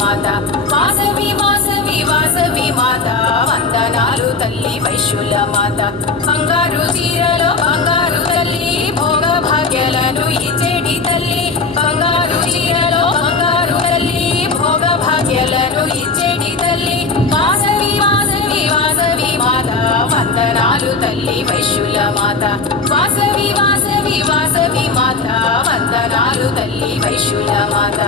మాత వాసవి వాసవి వాసవి మాత వందనాలు తల్లి వైశ్యుల మాత బంగారు చీరలో బంగారు తల్లి భోగ భాగ్యాలను ఇచ్చేటి తల్లి బంగారు చీరలో బంగారు తల్లి భోగ భాగ్యాలను ఇచ్చేటి తల్లి వాసవి వాసవి వాసవి మాత వందనాలు తల్లి వైశ్యుల మాత వాసవి వాసవి వాసవి మాత వందనాలు తల్లి వైశ్యుల మాత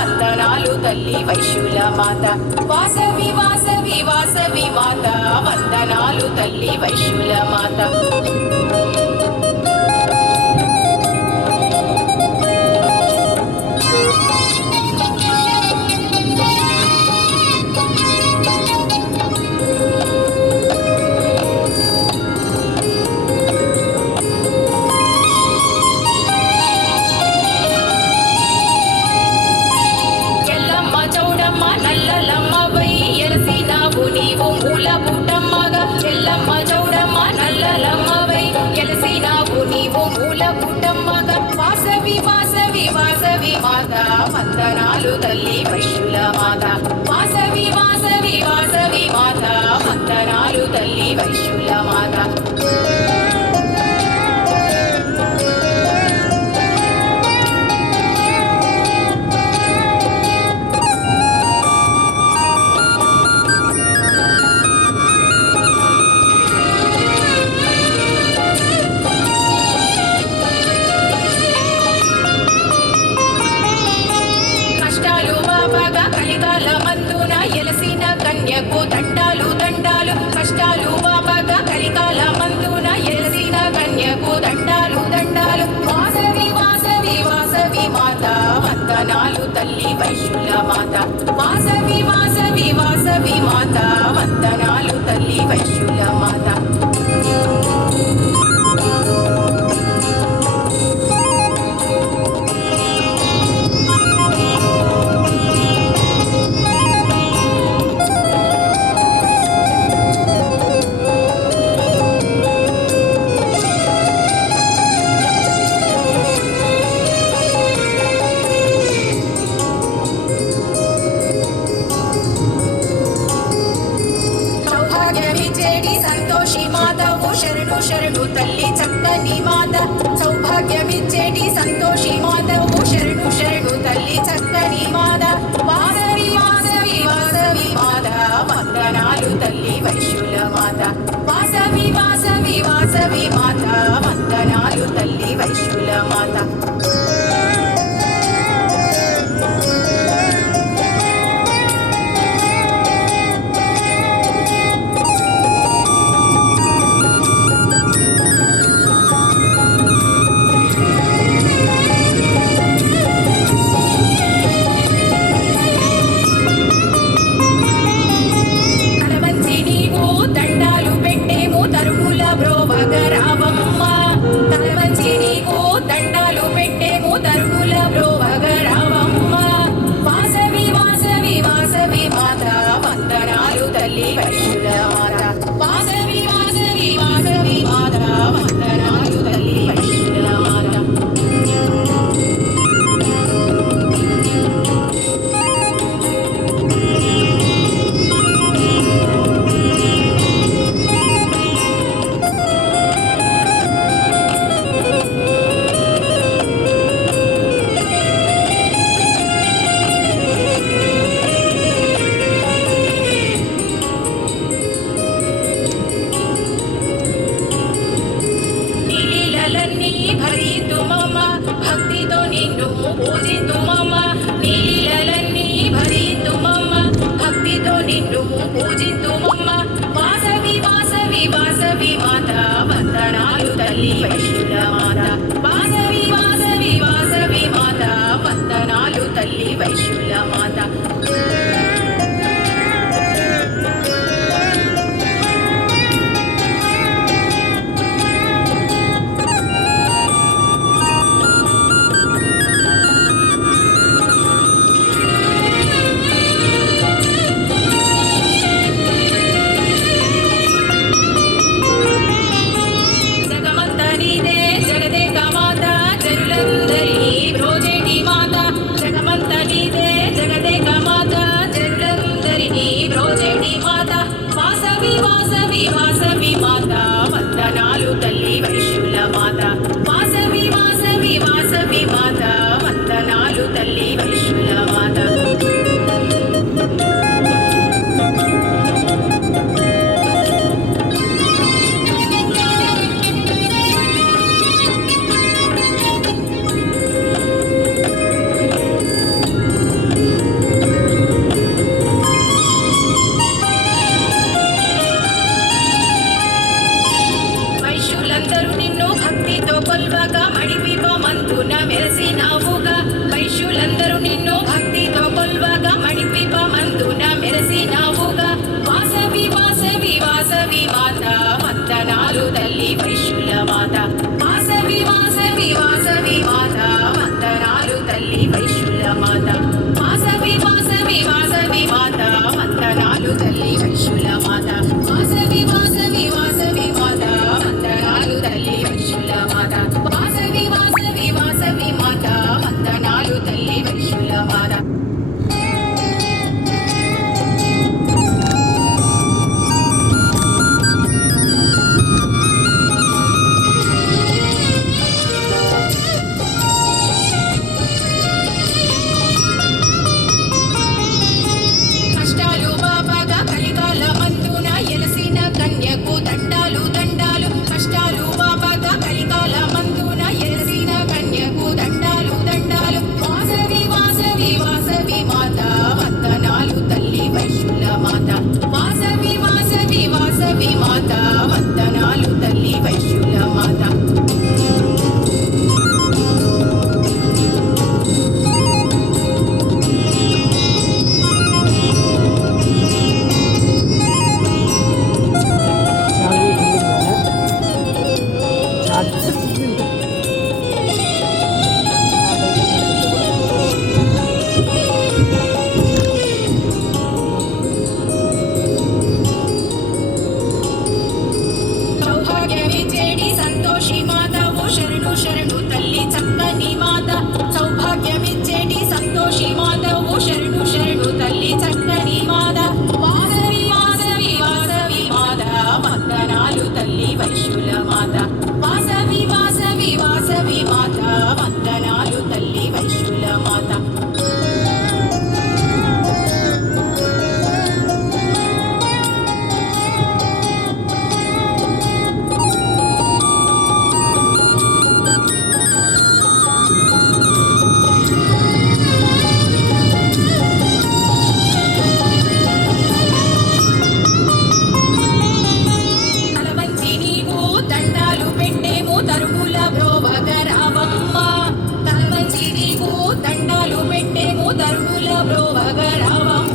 వందనాలు తల్లి వైశ్యుల మాత వాసవి వాసవి వాసవి మాత వందనాలు తల్లి వైశ్యుల మాత వాసవి వాసవి వాసవి మాత వందనాలు తల్లి వైశ్యుల మాత వాసవి వాసవి వాసవి మాత వందనాలు తల్లి వైశ్యుల మాత కన్యకు దండాలు దండాలు కష్టాలు బాబాగా కలికాల మందున ఎలసిన కన్యకు దండాలు దండాలు వాసవి వాసవి వాసవి మాత వందనాలు తల్లి వైశ్యుల మాత వాసవి వాసవి వాసవి మాత వందనాలు తల్లి వైశ్యుల మాత సంతోషి మాతవు శరణు శరణు తల్లి చక్కని మాత సౌభాగ్యమిచ్చేటి సంతోషి మాతవు శరణు శరణు తల్లి చక్కని మాత వాసవి వాసవి వాసవి మాత వందనాలు తల్లి వైశ్యుల మాత వాసవి వాసవి వాసవి మాత వందనాలు తల్లి వైశ్యుల మాత పూజింతుమమ్మ వైశ్యుల మాత వాసవి వాసవి వాసవి మాత వందనాలు తల్లి వైశ్యుల మాత వాసవి మాత వందనాలు తల్లి వైశ్యుల మాత వాసవి వాసవి వాసవి మాత వందనాలు తల్లి వైశ్యుల మాత వైశ్యులందరూ నిన్ను భక్తితో కొల్వగా మణిపీపమందున మెరసినావుగా వైశ్యులందరూ నిన్ను భక్తితో కొల్వగా మణిపీపమందున మెరసినావుగా వాసవి వాసవి వాసవి మాత వందనాలు తల్లి వైశ్యుల మాత వాసవి వాసవి వాసవి మాత వందనాలు తల్లి వైశ్యుల మాత వాసవి వాసవి వాసవి మాత వందనాలు తల్లి వైశ్యుల మాత వాసవి వాసవి వాసవి మాత వందనాలు తల్లి వైశ్యుల మాత వాసవి వాసవి వాసవి మాత వందనాలు తల్లి వైశ్యుల మాత కష్టాలు బాబాగా కలికాల మందున ఎలసిన కన్యకు దండాలు దండాలు కష్టాలు బాబాగా కలికాల మందున ఎలసిన కన్యకు దండాలు దండాలు వాసవి వాసవి వాసవి మాత వందనాలు తల్లి వైశ్యుల మాత వాసవి వాసవి వాసవి మాత వందనాలు తల్లి వైశ్యుల మాత సౌభాగ్యమిచ్చేటి సంతోషి మాతవు శరణు శరణు తల్లి చక్కని మాత సౌభాగ్యమిచ్చేటి సంతోషి మాతవు శరణు శరణు తల్లి చక్కని మాత వాసవి వాసవి వాసవి మాత వందనాలు తల్లి వైశ్యుల మాత వాసవి వాసవి వాసవి మాత వందనాలు తల్లి వైశ్యుల మాత తలవంచి నీవు దండాలు పెట్టేము తరుముల బ్రోవగరావమ్మ తలవంచి నీవు దండాలు పెట్టేము తరుముల బ్రోవగరావమ్మ